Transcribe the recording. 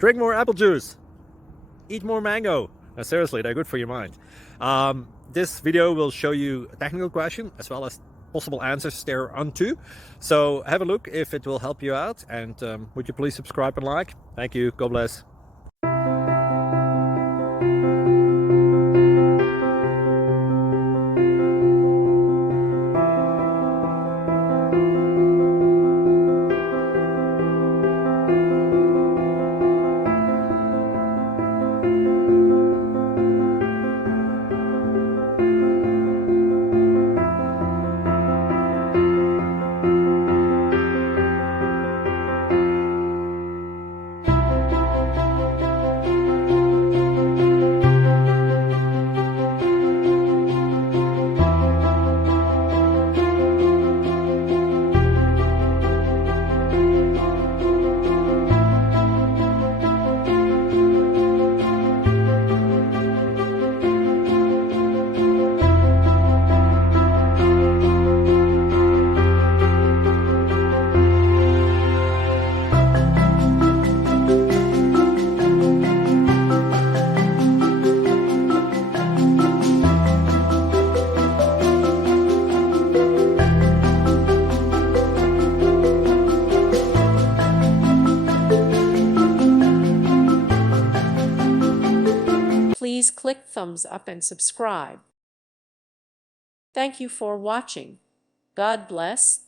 Drink more apple juice. Eat more mango. Seriously, they're good for your mind. This video will show you a technical question as well as possible answers thereunto. So have a look if it will help you out, and would you please subscribe and like? Thank you. God bless. Please click thumbs up and subscribe. Thank you for watching. God bless.